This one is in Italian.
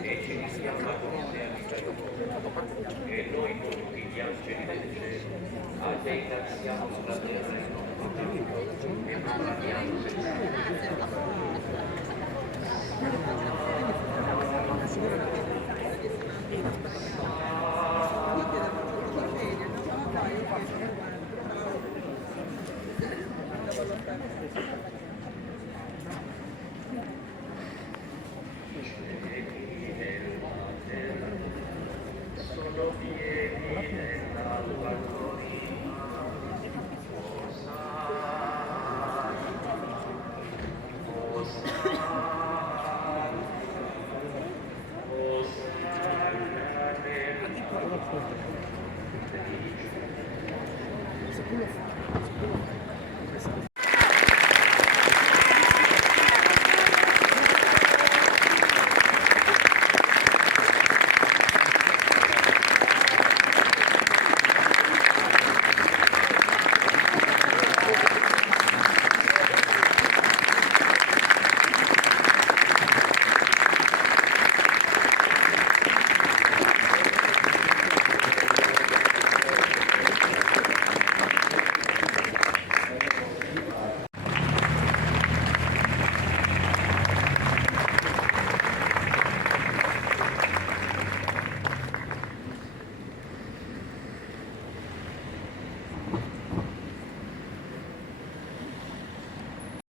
e ci sia una comunione e noi tutti gli angeli del cielo a te innalziamo sulla terra il nostro canto e proclamiamo sono pieni dell'alba gloriosa. Osana, Osana,